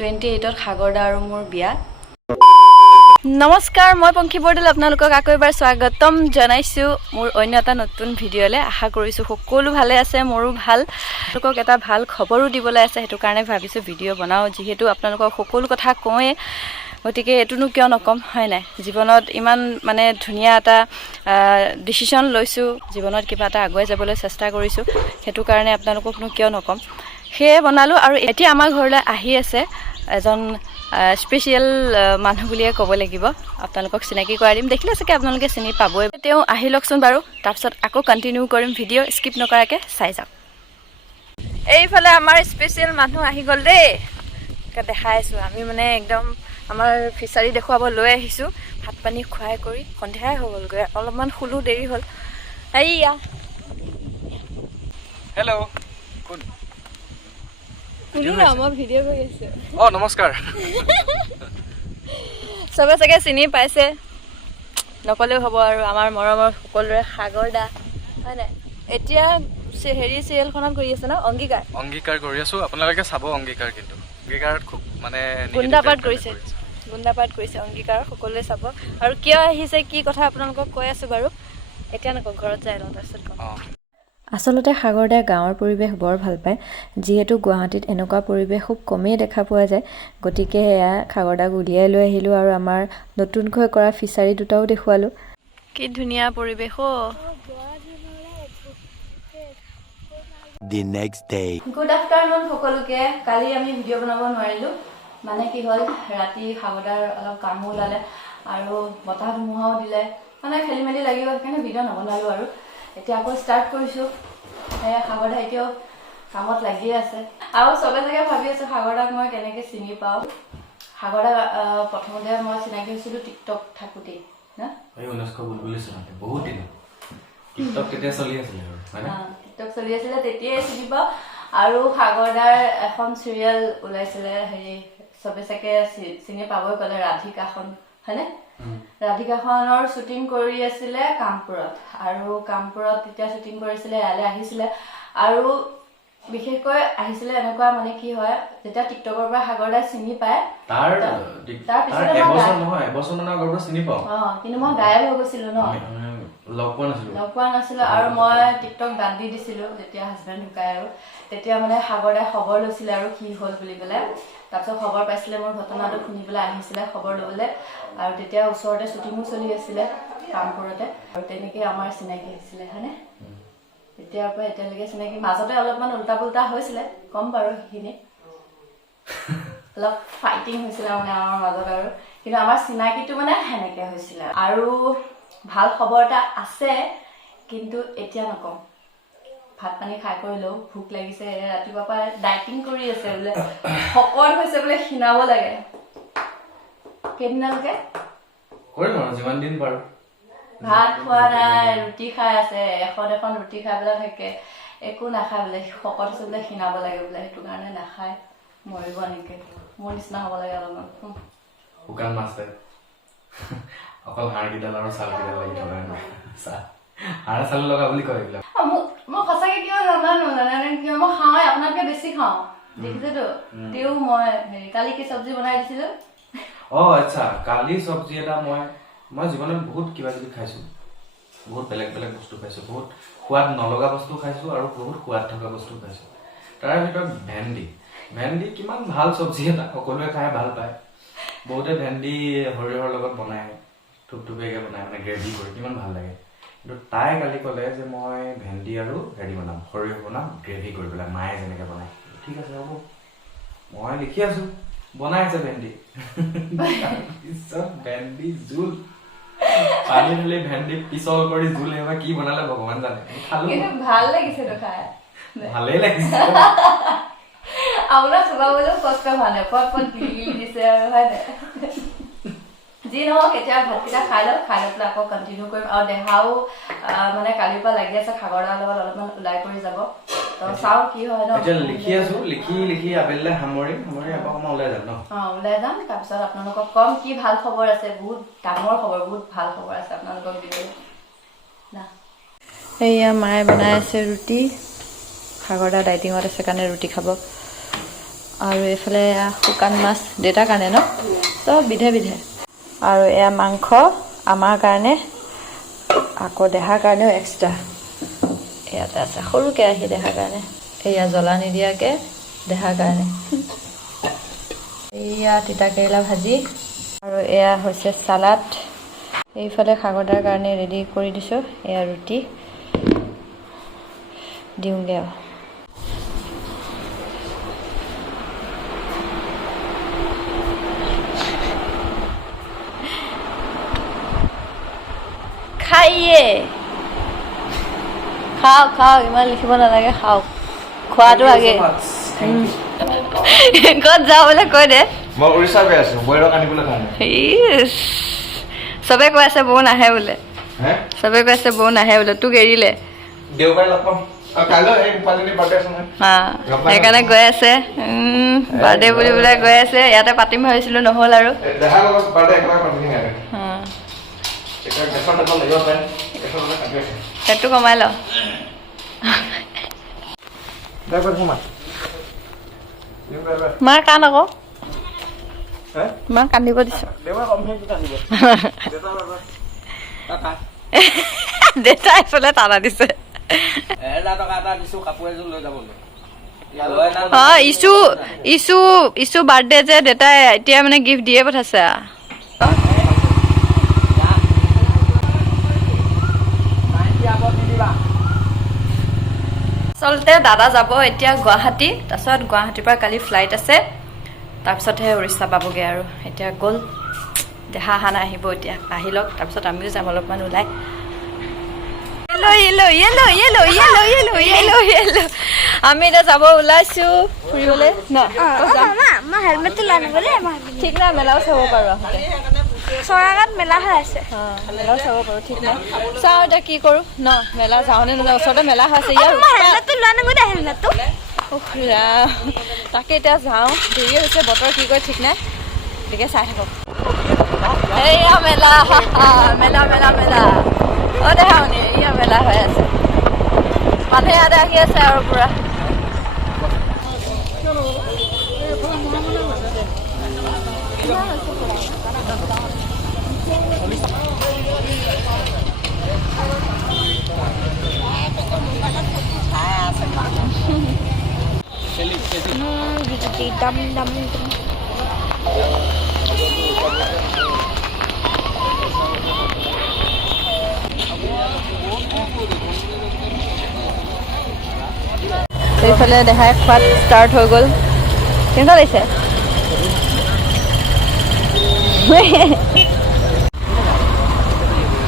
28ত সাগৰদা আৰু মোৰ বিয়া। নমস্কাৰ, মই পংখী বৰদলৈ আপোনালোকক আকৌ এবাৰ স্বাগতম জনাইছোঁ মোৰ অন্য এটা নতুন ভিডিঅ'লৈ। আশা কৰিছোঁ সকলো ভালে আছে, মোৰো ভাল। আপোনালোকক এটা ভাল খবৰো দিবলৈ আছে, সেইটো কাৰণে ভাবিছোঁ ভিডিঅ' বনাওঁ। যিহেতু আপোনালোকক সকলো কথা কওঁৱেই, গতিকে এইটোনো কিয় নক'ম, হয় নাই? জীৱনত ইমান মানে ধুনীয়া এটা ডিচিশ্যন লৈছোঁ, জীৱনত কিবা এটা আগুৱাই যাবলৈ চেষ্টা কৰিছোঁ, সেইটো কাৰণে আপোনালোককনো কিয় নক'ম, সেয়ে বনালোঁ। আৰু এতিয়া আমাৰ ঘৰলৈ আহি আছে এজন স্পেচিয়েল মানুহ বুলিয়ে ক'ব লাগিব। আপোনালোকক চিনাকি কৰাই দিম, দেখিলে চাগে আপোনালোকে চিনি পাবই। তেওঁ আহি লওকচোন বাৰু, তাৰপিছত আকৌ কণ্টিনিউ কৰিম ভিডিঅ', স্কিপ নকৰাকৈ চাই যাওক। এইফালে আমাৰ স্পেচিয়েল মানুহ আহি গ'ল দেই, দেখাই আছোঁ। আমি মানে একদম আমাৰ ফিচাৰী দেখুৱাব লৈ আহিছোঁ। ভাত পানী খুৱাই কৰি সন্ধিয়াই হৈ গ'লগৈ, অলপমান শুলো, দেৰি হ'ল। এইয়া হেল্ল', মই ভিডিঅ' কৰি আছোঁ। নমস্কাৰ। চবে চাগে চিনি পাইছে, নকলেও হ'ব আৰু, আমাৰ মৰমৰ সকলোৰে সাগৰদা, হয় নাই? এতিয়া হেৰি চিৰিয়েলখনত কৰি আছে ন, অংগীকাৰ কৰি আছো, আপোনালোকে চাব অংগীকাৰ। কিন্তু অংগীকাৰত খুব মানে গুণ্ডাপাত কৰিছে অংগীকাৰ, সকলোৱে চাব। আৰু কিয় আহিছে, কি কথা আপোনালোকক কৈ আছো বাৰু, এতিয়া নকওঁ, ঘৰত যাই লওঁ তাৰপিছত কম। আচলতে সাগৰদাই গাঁৱৰ পৰিৱেশ বৰ ভাল পায়, যিহেতু গুৱাহাটীত এনেকুৱা পৰিৱেশ খুব কমেই দেখা পোৱা যায়। গতিকে সেয়া সাগৰদাক উলিয়াই লৈ আহিলোঁ আৰু আমাৰ নতুনকৈ কৰা ফিচাৰী দুটাও দেখুৱালোঁ। কি ধুনীয়া পৰিৱেশ The next day. Good afternoon সকলোকে। কালি আমি ভিডিঅ' বনাব নোৱাৰিলোঁ, মানে কি হ'ল, ৰাতি সাগৰদাৰ অলপ কামো ওলালে আৰু বতাহ ধুমুহাও দিলে, মানে খেলি মেলি লাগি গ'ল, সেইকাৰণে ভিডিঅ' নবনালোঁ আৰু। এতিয়া আকৌ ষ্টাৰ্ট কৰিছোঁ। সেয়া সাগৰদা এতিয়াও কামত লাগিয়ে আছে। আৰু চবে চাগে ভাবি আছোঁ সাগৰদাক মই কেনেকৈ চিনি পাওঁ। সাগৰদা প্ৰথমতে মই চিনাকি হৈছিলোঁ টিকটক থাকোঁতেই না, বহুত দিন টিকটক তেতিয়া চলি আছিলে, টিকটক চলি আছিলে, তেতিয়াই চিনি পাওঁ। আৰু সাগৰদাৰ এখন চিৰিয়েল ওলাইছিলে, হেৰি চবে চাগে চিনি পাবই ক'লে, ৰাধিকাখন, হয়নে? ৰাধিকাখনৰ শ্বুটিং কৰি আছিলে কামপুৰত, আৰু কামপুৰত তেতিয়া শ্বুটিং কৰিছিলে, ইয়ালৈ আহিছিলে। আৰু বিশেষকৈ আহিছিলে এনেকুৱা, মানে কি হয়, যেতিয়া টিকটকৰ পৰা সাগৰদাই চিনি পায়, কিন্তু মই গায়ব হৈ গৈছিলো ন, লগ পোৱা নাছিলো। আৰু মই টিকটক বাদ দি দিছিলো যেতিয়া হাজবেণ্ড ঢুকাই, আৰু তেতিয়া মানে সাগৰদাই খবৰ লৈছিলে আৰু কি হ'ল বুলি পেলাই। তাৰপিছত খবৰ পাইছিলে, মোৰ ঘটনাটো শুনি পেলাই আহিছিলে খবৰ ল'বলৈ। আৰু তেতিয়া ওচৰতে শ্বুটিঙো চলি আছিলে কামপুৰতে, আৰু তেনেকৈ আমাৰ চিনাকি হৈছিলে, হয়নে? তেতিয়াৰ পৰা এতিয়ালৈকে চিনাকি। মাজতে অলপমান উল্টা পুল্টা হৈছিলে, কম বাৰু সেইখিনি, অলপ ফাইটিং হৈছিলে মানে আমাৰ মাজত, আৰু কিন্তু আমাৰ চিনাকিটো মানে সেনেকৈ হৈছিলে। আৰু ভাল খবৰ এটা আছে, কিন্তু এতিয়া নকওঁ। ভাত পানী খাই কৰি লওঁ, ভোক লাগিছে, ৰাতিপুৱাৰ পৰা ডাইটিং কৰি আছে বোলে, শকত হৈছে বোলে, ক্ষীণাব লাগে। কেইদিনলৈকে কৰিম আৰু যিমান দিন পাৰো। ভাত খোৱা নাই, ৰুটি খাই আছে, এখন ৰুটি খাই পেলাই থাকে, একো নাখায় বোলে, শকত হৈছে বোলে, ক্ষীণাব লাগে বোলে, সেইটো কাৰণে নাখায়, মৰিব এনেকে, মোৰ নিচিনা হ'ব লাগে অলপমান। শুকান মাছ অকল হাড়কেইডাল আৰু ছালকেইডাল লাগি থকা, হাড় চাল লগা বুলি কয় এইবিলাক। মই সঁচাকে কিয় নাজানো, জানে কিয়, মই খাওঁৱে, আপোনাতকে বেছি খাওঁ, দেখিছেতো। তেও মই হেৰি কালি কি চব্জি বনাই দিছিলো। আচ্ছা, কালি চব্জি এটা মই জীৱনত বহুত কিবা কিবি খাইছো, বহুত বেলেগ বেলেগ বস্তু খাইছো, বহুত সোৱাদ নলগা বস্তু খাইছো আৰু বহুত সোৱাদ থকা বস্তু খাইছো। তাৰ ভিতৰত ভেন্দি কিমান ভাল চব্জি এটা, সকলোৱে খাই ভাল পায়। বহুতে ভেন্দি সৰিয়হৰ লগত বনায়, থুপথুপীয়াকৈ বনায়, মানে গ্ৰেভি কৰি, কিমান ভাল লাগে। কিন্তু তাই কালি ক'লে যে মই ভেন্দি আৰু হেৰি বনাম, সৰিয়হ বনাম, গ্ৰেভি কৰি পেলাই, মায়ে যেনেকৈ বনায়। ঠিক আছে হ'ব, মই লিখি আছো, বনাই আছে ভেন্দি। তাৰপিছত ভেন্দি জোল, পানী ঢালি ভেন্দি পিছল কৰি জোল, এবাৰ কি বনালে ভগৱান জানে। খালো, ভাল লাগিছে তো খাই, ভালেই লাগিছে। আপোনাৰ চলাবলৈও কষ্ট হোৱা নাই, পট দিছে আৰু, হয় নাই? যি নহওক, এতিয়া ভাতকেইটা খাই লওক, খাই লৈ পেলাই আকৌ কণ্টিনিউ কৰিম। আৰু দেহাও মানে কালিৰ পৰা লাগি আছে, সাগৰদাৰ লগত অলপমান ওলাই কৰি যাব, তো চাওঁ কি হয় ন। এতিয়া লিখি আছো, লিখি আবেলিলৈ সামৰিম, এবাৰ সময় ওলাই যাম ন। ওলাই যাম, তাৰপিছত আপোনালোকক কম কি ভাল খবৰ আছে, বহুত ডাঙৰ খবৰ, বহুত ভাল খবৰ আছে আপোনালোকক দিবলৈ না। এয়া মায়ে বনাই আছে ৰুটি, সাগৰদা ডাইটিঙত আছে কাৰণে ৰুটি খাব। আৰু এইফালে শুকান মাছ দেউতাৰ কাৰণে ন চব বিধে বিধে আৰু এয়া মাংস আমাৰ কাৰণে আকৌ দেহাৰ কাৰণেও এক্সট্ৰা ইয়াতে আছে সৰুকৈ আহি দেহাৰ কাৰণে এয়া জ্বলা নিদিয়াকৈ দেহাৰ কাৰণে এয়া তিতা কেৰেলা ভাজি আৰু এয়া হৈছে চালাড এইফালে খাগদাৰ কাৰণে ৰেডি কৰি দিছোঁ এয়া ৰুটি দিওঁগৈ আৰু খাইয়ে খাওক খাওক ইমান লিখিব নালাগে খাওক খোৱাটো আগে ক'ত যাওঁ বোলে কৈ দে মই উৰিষ্যা গৈ আছো বৈৰক আনিবলৈ কাৰণে চবে কৈ আছে বৌ নাহে বোলে চবে কৈ আছে বৌ নাহে বোলে তোক এৰিলে দেওবাৰে লগ পাম কাইলৈ এই পালিনী বাৰ্থডে আছে নহয় সেইকাৰণে গৈ আছে বাৰ্থডে বুলি বোলে গৈ আছে ইয়াতে পাতিম ভাবিছিলোঁ নহ'ল আৰু দেহাৰ লগত বাৰ্থডে একেবাৰে পাতিম আৰু সেইটো কমাই ল মাৰ কাণ আকৌ মাৰ কান্দিব দিছো দেউতা এইফালে টানা দিছে ইছু বাৰ্থডে যে দেউতাই এতিয়া মানে গিফ্ট দিয়ে পঠাইছে আচলতে দাদা যাব এতিয়া গুৱাহাটী তাৰপিছত গুৱাহাটীৰ পৰা কালি ফ্লাইট আছে তাৰপিছতহে উৰিষ্যা পাবগৈ আৰু এতিয়া গ'ল দেহা অহা নাই আহিব এতিয়া আহি লওক তাৰপিছত আমিও যাম অলপমান ওলাই আমি এতিয়া যাব ওলাইছো ফুৰিবলৈ ঠিক নাই মেলাও চাব পাৰো চৰাগাত মেলা হৈ আছে মেলাও চাব পাৰো ঠিক নাই চাওঁ এতিয়া কি কৰো ন মেলা যাওঁ নে নাযাওঁ ওচৰতে মেলা হৈ আছে তাকে এতিয়া যাওঁ দেৰি হৈছে বতৰ কি কয় ঠিক নাই গতিকে চাই থাকক এয়া মেলা মেলা মেলা মেলা অ দেখা শুনি এয়া মেলা হৈ আছে মানুহে ইয়াতে আহি আছে আৰু পুৰা এইফালে দেখাই খোৱাত ষ্টাৰ্ট হৈ গ'ল কেনেকুৱা লাগিছে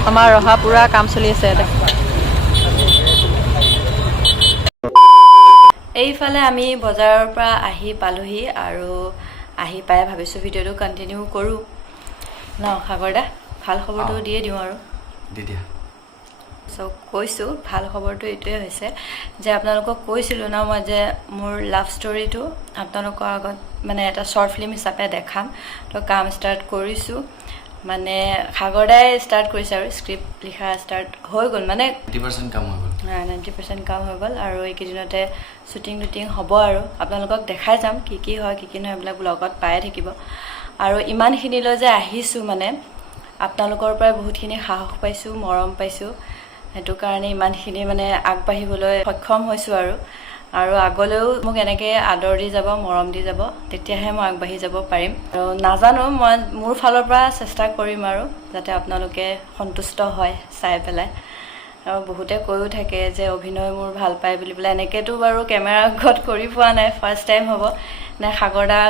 আমাৰ ৰহা পুৰা কাম চলি আছে ইয়াতে এইফালে আমি বজাৰৰ পৰা আহি পালোহি আৰু আহি পাই ভাবিছোঁ ভিডিঅ'টো কণ্টিনিউ কৰোঁ ন সাগৰদা ভাল খবৰটো দিয়ে দিওঁ আৰু দি দিয়া চ' কৈছোঁ ভাল খবৰটো এইটোৱে হৈছে যে আপোনালোকক কৈছিলোঁ ন মই যে মোৰ লাভ ষ্টৰিটো আপোনালোকৰ আগত মানে এটা শ্বৰ্ট ফিল্ম হিচাপে দেখাম তো কাম ষ্টাৰ্ট কৰিছোঁ মানে সাগৰদাই ষ্টাৰ্ট কৰিছে আৰু স্ক্ৰিপ্ট লিখা ষ্টাৰ্ট হৈ গ'ল মানে 90% কাম হৈ গ'ল 90% কাম হৈ গ'ল আৰু এইকেইদিনতে শ্বুটিং টুটিং হ'ব আৰু আপোনালোকক দেখাই যাম কি হয় কি নহয় এইবিলাক ব্লগত পায়ে থাকিব আৰু ইমানখিনিলৈ যে আহিছোঁ মানে আপোনালোকৰ পৰাই বহুতখিনি সাহস পাইছোঁ মৰম পাইছোঁ সেইটো কাৰণে ইমানখিনি মানে আগবাঢ়িবলৈ সক্ষম হৈছোঁ আৰু আগলৈও মোক এনেকৈ আদৰ দি যাব মৰম দি যাব তেতিয়াহে মই আগবাঢ়ি যাব পাৰিম আৰু নাজানো মই মোৰ ফালৰ পৰা চেষ্টা কৰিম আৰু যাতে আপোনালোকে সন্তুষ্ট হয় চাই পেলাই আৰু বহুতে কৈও থাকে যে অভিনয় মোৰ ভাল পায় বুলি পেলাই এনেকৈতো বাৰু কেমেৰা আগত কৰি পোৱা নাই ফাৰ্ষ্ট টাইম হ'ব নে সাগৰদা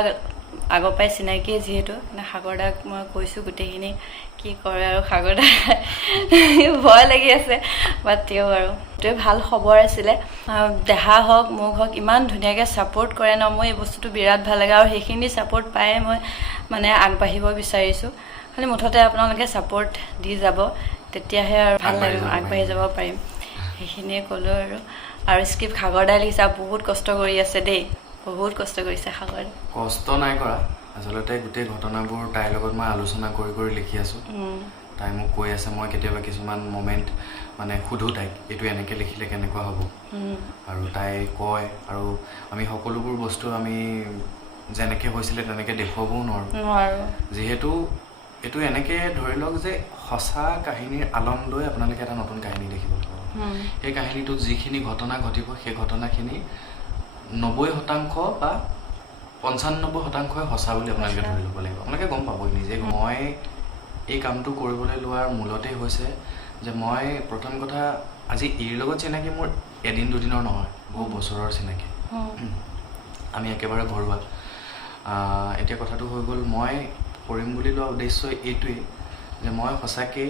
আগৰ পৰাই চিনাকি যিহেতু নে সাগৰদাক মই কৈছোঁ গোটেইখিনি কি কৰে আৰু সাগৰদা ভয় লাগি আছে বাট তেওঁ আৰু এইটোৱে ভাল খবৰ আছিলে দেহা হওক মোক হওক ইমান ধুনীয়াকৈ ছাপোৰ্ট কৰে ন মই এই বস্তুটো বিৰাট ভাল লাগে আৰু সেইখিনি ছাপোৰ্ট পায়ে মই মানে আগবাঢ়িব বিচাৰিছোঁ খালি মুঠতে আপোনালোকে ছাপোৰ্ট দি যাব তেতিয়াহে আৰু ভাল লাগিব আগবাঢ়ি যাব পাৰিম সেইখিনিয়ে ক'লোঁ আৰু স্ক্ৰিপ্ট সাগৰদাই লিখিছা বহুত কষ্ট কৰি আছে দেই বহুত কষ্ট কৰিছে সাগৰ কষ্ট নাই কৰা আচলতে গোটেই ঘটনাবোৰ তাইৰ লগত মই আলোচনা কৰি লিখি আছোঁ তাই মোক কৈ আছে মই কেতিয়াবা কিছুমান মমেণ্ট মানে সুধোঁ তাইক এইটো এনেকৈ লিখিলে কেনেকুৱা হ'ব আৰু তাই কয় আৰু আমি সকলোবোৰ বস্তু আমি যেনেকৈ হৈছিলে তেনেকৈ দেখুৱাবও নোৱাৰো যিহেতু এইটো এনেকৈ ধৰি লওক যে সঁচা কাহিনীৰ আলম লৈ আপোনালোকে এটা নতুন কাহিনী দেখিবলৈ পাব সেই কাহিনীটোত যিখিনি ঘটনা ঘটিব সেই ঘটনাখিনি 90% বা 95% সঁচা বুলি আপোনালোকে ধৰি ল'ব লাগিব আপোনালোকে গম পাবই নিজে মই এই কামটো কৰিবলৈ লোৱাৰ মূলতেই হৈছে যে মই প্ৰথম কথা আজি এইৰ লগত চিনাকি মোৰ এদিন দুদিনৰ নহয় বহু বছৰৰ চিনাকি আমি একেবাৰে ঘৰুৱা এতিয়া কথাটো হৈ গ'ল মই কৰিম বুলি লোৱা উদ্দেশ্য এইটোৱেই যে মই সঁচাকৈ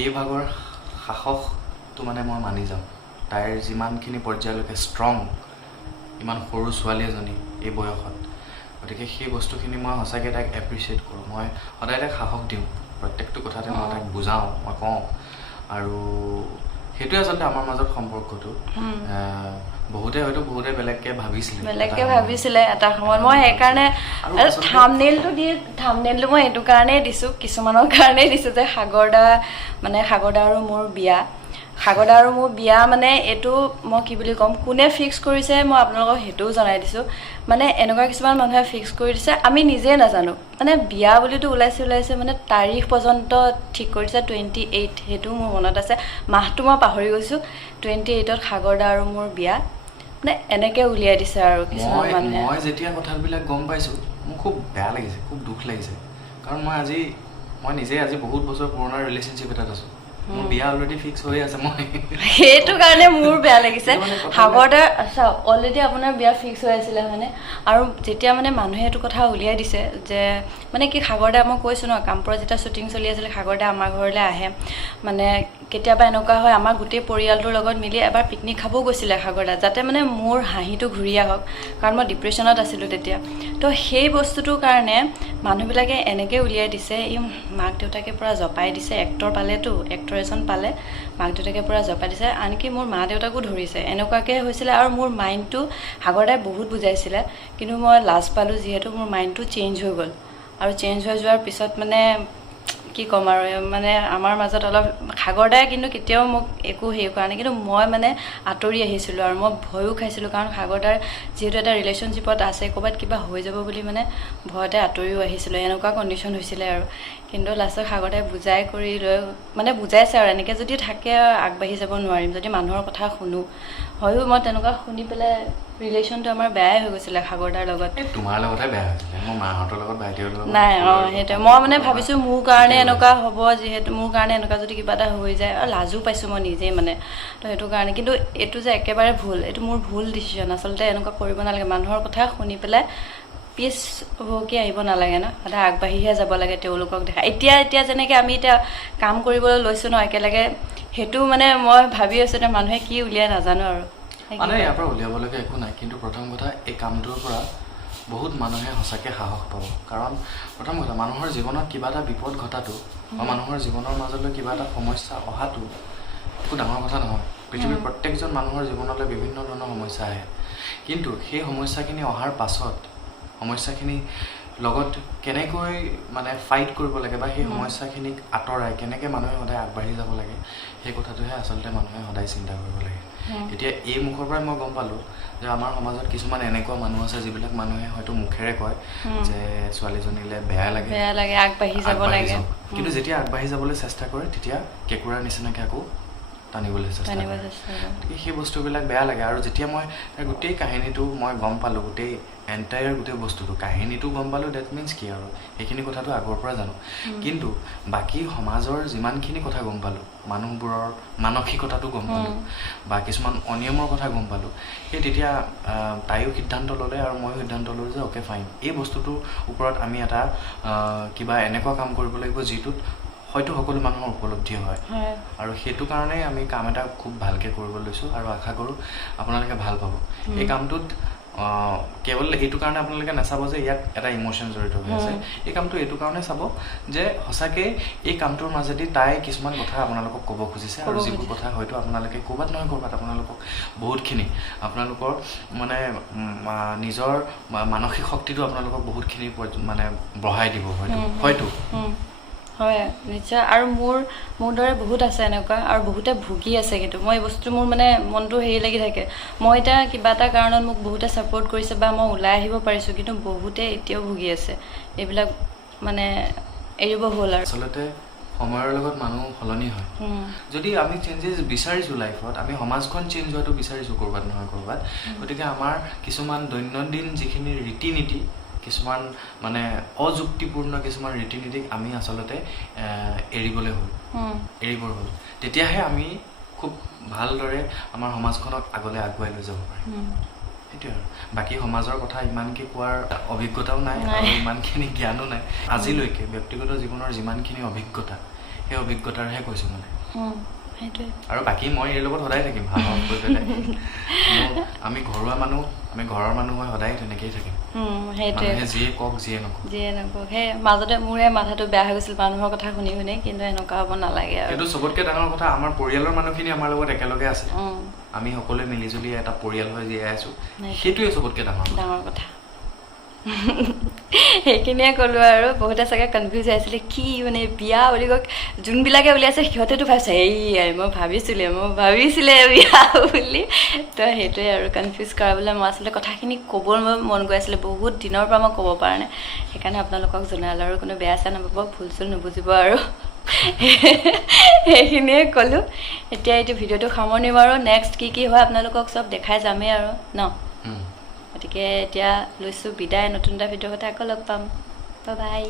এই ভাগৰ সাহসটো মানে মই মানি যাওঁ তাইৰ যিমানখিনি পৰ্যায়লৈকে ষ্ট্ৰং ইমান সৰু ছোৱালী এজনী এই বয়সত গতিকে সেই বস্তুখিনি মই সঁচাকৈ তাইক এপ্ৰিচিয়েট কৰোঁ মই সদায় তাইক সাহস দিওঁ প্ৰত্যেকটো কথাতে মই তাইক বুজাওঁ মই কওঁ আৰু সেইটোৱে আচলতে আমাৰ মাজত সম্পৰ্কটো বহুতে বেলেগকে ভাবিছিলে এটা সময়ত মই সেইকাৰণে থাম্বনেইলটো মই এইটো কাৰণেই দিছোঁ কিছুমানৰ কাৰণেই দিছোঁ যে সাগৰদা আৰু মোৰ বিয়া মানে এইটো মই কি বুলি ক'ম কোনে ফিক্স কৰিছে মই আপোনালোকক সেইটোও জনাই দিছোঁ মানে এনেকুৱা কিছুমান মানুহে ফিক্স কৰি দিছে আমি নিজে নাজানো মানে বিয়া বুলিতো ওলাইছে মানে তাৰিখ পৰ্যন্ত ঠিক কৰিছে 28 সেইটো মোৰ মনত আছে মাহটো মই পাহৰি গৈছোঁ 28ত সাগৰদা আৰু মোৰ বিয়া মানে এনেকৈ উলিয়াই দিছে আৰু কিছুমান মানুহে মই যেতিয়া কথাবিলাক গম পাইছোঁ মোৰ খুব বেয়া লাগিছে খুব দুখ লাগিছে কাৰণ মই নিজে আজি বহুত বছৰ পুৰণা ৰিলেশ্যনশ্বিপ এটাত আছোঁ মোৰ বিয়া অলৰেডি ফিক্স হৈ আছে মই সেইটো কাৰণে মোৰ বেয়া লাগিছে সাগৰদাৰ চাওক অলৰেডি আপোনাৰ বিয়া ফিক্স হৈ আছিলে হয়নে আৰু যেতিয়া মানে মানুহে এইটো কথা উলিয়াই দিছে যে মানে কি সাগৰদা মই কৈছোঁ ন কামপুৰত যেতিয়া শ্বুটিং চলি আছিলে সাগৰদা আমাৰ ঘৰলৈ আহে মানে কেতিয়াবা এনেকুৱা হয় আমাৰ গোটেই পৰিয়ালটোৰ লগত মিলি এবাৰ পিকনিক খাবও গৈছিলে সাগৰদা যাতে মানে মোৰ হাঁহিটো ঘূৰি আহক কাৰণ মই ডিপ্ৰেশ্যনত আছিলোঁ তেতিয়া তো সেই বস্তুটোৰ কাৰণে মানুহবিলাকে এনেকৈ উলিয়াই দিছে এই মাক দেউতাকে পূৰা জপাই দিছে এক্টৰ পালেতো এক্টৰ এজন পালে মাক দেউতাকে পূৰা জপাই দিছে আনকি মোৰ মা দেউতাকো ধৰিছে এনেকুৱাকৈ হৈছিলে আৰু মোৰ মাইণ্ডটো সাগৰদাই বহুত বুজাইছিলে কিন্তু মই লাজ পালোঁ যিহেতু মোৰ মাইণ্ডটো চেঞ্জ হৈ গ'ল আৰু চেঞ্জ হৈ যোৱাৰ পিছত মানে কি ক'ম আৰু মানে আমাৰ মাজত অলপ সাগৰদাই কিন্তু কেতিয়াও মোক একো হেৰি কৰা নাই কিন্তু মই মানে আঁতৰি আহিছিলোঁ আৰু মই ভয়ো খাইছিলোঁ কাৰণ সাগৰদাৰ যিহেতু এটা ৰিলেশ্যনশ্বিপত আছে ক'ৰবাত কিবা হৈ যাব বুলি মানে ভয়তে আঁতৰিও আহিছিলোঁ এনেকুৱা কণ্ডিশ্যন হৈছিলে আৰু কিন্তু লাষ্টত সাগৰদাই বুজাই কৰি লৈ মানে বুজাইছে আৰু এনেকৈ যদি থাকে আগবাঢ়ি যাব নোৱাৰিম যদি মানুহৰ কথা শুনো হয়ো মই তেনেকুৱা শুনি পেলাই ৰিলেশ্যনটো আমাৰ বেয়াই হৈ গৈছিলে সাগৰদাৰ লগত তোমাৰ লগতে বেয়া হৈছিলে মোৰ মাহঁতৰ লগত ভাইটিৰ লগত নাই সেইটোৱে মই মানে ভাবিছোঁ মোৰ কাৰণে এনেকুৱা হ'ব যিহেতু মোৰ কাৰণে এনেকুৱা যদি কিবা এটা হৈ যায় আৰু লাজো পাইছোঁ মই নিজেই মানে তো সেইটো কাৰণে কিন্তু এইটো যে একেবাৰে ভুল এইটো মোৰ ভুল ডিচিশ্যন আচলতে এনেকুৱা কৰিব নালাগে মানুহৰ কথা শুনি পেলাই পিছ হোকি আহিব নালাগে ন সদায় আগবাঢ়িহে যাব লাগে তেওঁলোকক দেখা এতিয়া যেনেকৈ আমি এতিয়া কাম কৰিবলৈ লৈছোঁ ন একেলগে সেইটো মানে মই ভাবি আছোঁ যে মানুহে কি উলিয়াই নাজানো আৰু মানে ইয়াৰ পৰা উলিয়াবলগীয়া একো নাই কিন্তু প্ৰথম কথা এই কামটোৰ পৰা বহুত মানুহে সঁচাকৈ সাহস পাব কাৰণ প্ৰথম কথা মানুহৰ জীৱনত কিবা এটা বিপদ ঘটাটো বা মানুহৰ জীৱনৰ মাজলৈ কিবা এটা সমস্যা অহাটো একো ডাঙৰ কথা নহয় পৃথিৱীৰ প্ৰত্যেকজন মানুহৰ জীৱনলৈ বিভিন্ন ধৰণৰ সমস্যা আহে কিন্তু সেই সমস্যাখিনি অহাৰ পাছত সমস্যাখিনি লগত কেনেকৈ মানে ফাইট কৰিব লাগে বা সেই সমস্যাখিনিক আঁতৰাই কেনেকৈ মানুহে সদায় আগবাঢ়ি যাব লাগে সেই কথাটোহে আচলতে মানুহে সদায় চিন্তা কৰিব লাগে এতিয়া এই মুখৰ পৰাই মই গম পালোঁ যে আমাৰ সমাজত কিছুমান এনেকুৱা মানুহ আছে যিবিলাক মানুহে হয়তো মুখেৰে কয় যে ছোৱালীজনীলৈ বেয়া লাগে আগবাঢ়ি যাব লাগে কিন্তু যেতিয়া আগবাঢ়ি যাবলৈ চেষ্টা কৰে তেতিয়া কেঁকুৰাৰ নিচিনাকৈ আকৌ টানিবলৈ চেষ্টা কৰে গতিকে সেই বস্তুবিলাক বেয়া লাগে আৰু যেতিয়া মই গোটেই কাহিনীটো মই গম পালোঁ গোটেই এণ্টায়াৰ গোটেই বস্তুটো কাহিনীটো গম পালোঁ ডেট মিনছ কি আৰু সেইখিনি কথাটো আগৰ পৰা জানো কিন্তু বাকী সমাজৰ যিমানখিনি কথা গম পালোঁ মানুহবোৰৰ মানসিকতাটো গম পালোঁ বা কিছুমান অনিয়মৰ কথা গম পালোঁ সেই তেতিয়া তাইও সিদ্ধান্ত ল'লে আৰু ময়ো সিদ্ধান্ত ল'লোঁ যে অ'কে ফাইন এই বস্তুটোৰ ওপৰত আমি এটা কিবা এনেকুৱা কাম কৰিব লাগিব যিটোত হয়তো সকলো মানুহৰ উপলব্ধি হয় আৰু সেইটো কাৰণে আমি কাম এটা খুব ভালকৈ কৰিব লৈছোঁ আৰু আশা কৰোঁ আপোনালোকে ভাল পাব এই কামটোত কেৱল এইটো কাৰণে আপোনালোকে নাচাব যে ইয়াত এটা ইম'শ্যন জড়িত হৈ আছে এই কামটো এইটো কাৰণে চাব যে সঁচাকৈ এই কামটোৰ মাজেদি তাই কিছুমান কথা আপোনালোকক ক'ব খুজিছে আৰু যিবোৰ কথা হয়তো আপোনালোকে ক'ৰবাত নহয় ক'ৰবাত আপোনালোকক বহুতখিনি আপোনালোকৰ মানে নিজৰ মানসিক শক্তিটো আপোনালোকক বহুতখিনি মানে বঢ়াই দিব হয়তো হয় নিশ্চয় আৰু মোৰ দৰে বহুত আছে এনেকুৱা আৰু বহুতে ভুগি আছে কিন্তু মই এই বস্তুটো মোৰ মানে মনটো হেৰি লাগি থাকে মই এতিয়া কিবা এটা কাৰণত মোক বহুতে ছাপোৰ্ট কৰিছে বা মই ওলাই আহিব পাৰিছোঁ কিন্তু বহুতে এতিয়াও ভুগি আছে এইবিলাক মানে এৰিব হ'ল আৰু আচলতে সময়ৰ লগত মানুহ সলনি হয় যদি আমি চেঞ্জেছ বিচাৰিছোঁ লাইফত আমি সমাজখন চেঞ্জ হোৱাটো বিচাৰিছোঁ ক'ৰবাত নহয় ক'ৰবাত গতিকে আমাৰ কিছুমান দৈনন্দিন যিখিনি ৰীতি নীতি কিছুমান মানে অযুক্তিপূৰ্ণ কিছুমান ৰীতি নীতিক আমি আচলতে এৰিবলৈ হ'ল তেতিয়াহে আমি খুব ভালদৰে আমাৰ সমাজখনক আগলৈ আগুৱাই লৈ যাব পাৰিম সেইটোৱে আৰু বাকী সমাজৰ কথা ইমানকৈ কোৱাৰ অভিজ্ঞতাও নাই আৰু ইমানখিনি জ্ঞানো নাই আজিলৈকে ব্যক্তিগত জীৱনৰ যিমানখিনি অভিজ্ঞতা সেই অভিজ্ঞতাৰহে কৈছোঁ মানে সেইটোৱে আৰু বাকী মই এই লগত সদায় থাকিম হাঁহক কৈ পেলাই আমি ঘৰুৱা মানুহ আমি ঘৰৰ মানুহ হৈ সদায় তেনেকেই থাকিম সেইটোৱে যিয়ে কওক যিয়ে নকওক সেই মাজতে মোৰে মাথাটো বেয়া হৈ গৈছিল মানুহৰ কথা শুনি শুনি কিন্তু এনেকুৱা হ'ব নালাগে আৰু কিন্তু চবতকৈ ডাঙৰ কথা আমাৰ পৰিয়ালৰ মানুহখিনি আমাৰ লগত একেলগে আছে আমি সকলোৱে মিলিজুলি এটা পৰিয়াল হৈ জীয়াই আছোঁ সেইটোৱে চবতকৈ ডাঙৰ কথা সেইখিনিয়ে ক'লোঁ আৰু বহুতে চাগে কনফিউজ হৈ আছিলে কি মানে বিয়া বুলি কওক যোনবিলাকে উলিয়াইছে সিহঁতেতো ভাবিছে এই মই ভাবিছিলে বিয়া বুলি তো সেইটোৱে আৰু কনফিউজ কৰাবলৈ মই আচলতে কথাখিনি ক'বৰ মন গৈ আছিলে বহুত দিনৰ পৰা মই ক'ব পৰা নাই সেইকাৰণে আপোনালোকক জনালোঁ আৰু কোনো বেয়া চেয়া নাপাব ভুল চুল নুবুজিব আৰু সেইখিনিয়ে ক'লোঁ এতিয়া এইটো ভিডিঅ'টো সামৰণি মাৰোঁ নেক্সট কি হয় আপোনালোকক চব দেখাই যামেই আৰু ন গতিকে এতিয়া লৈছোঁ বিদায় নতুন এটা ভিডিঅ'ৰ কথা আকৌ লগ পাম বাই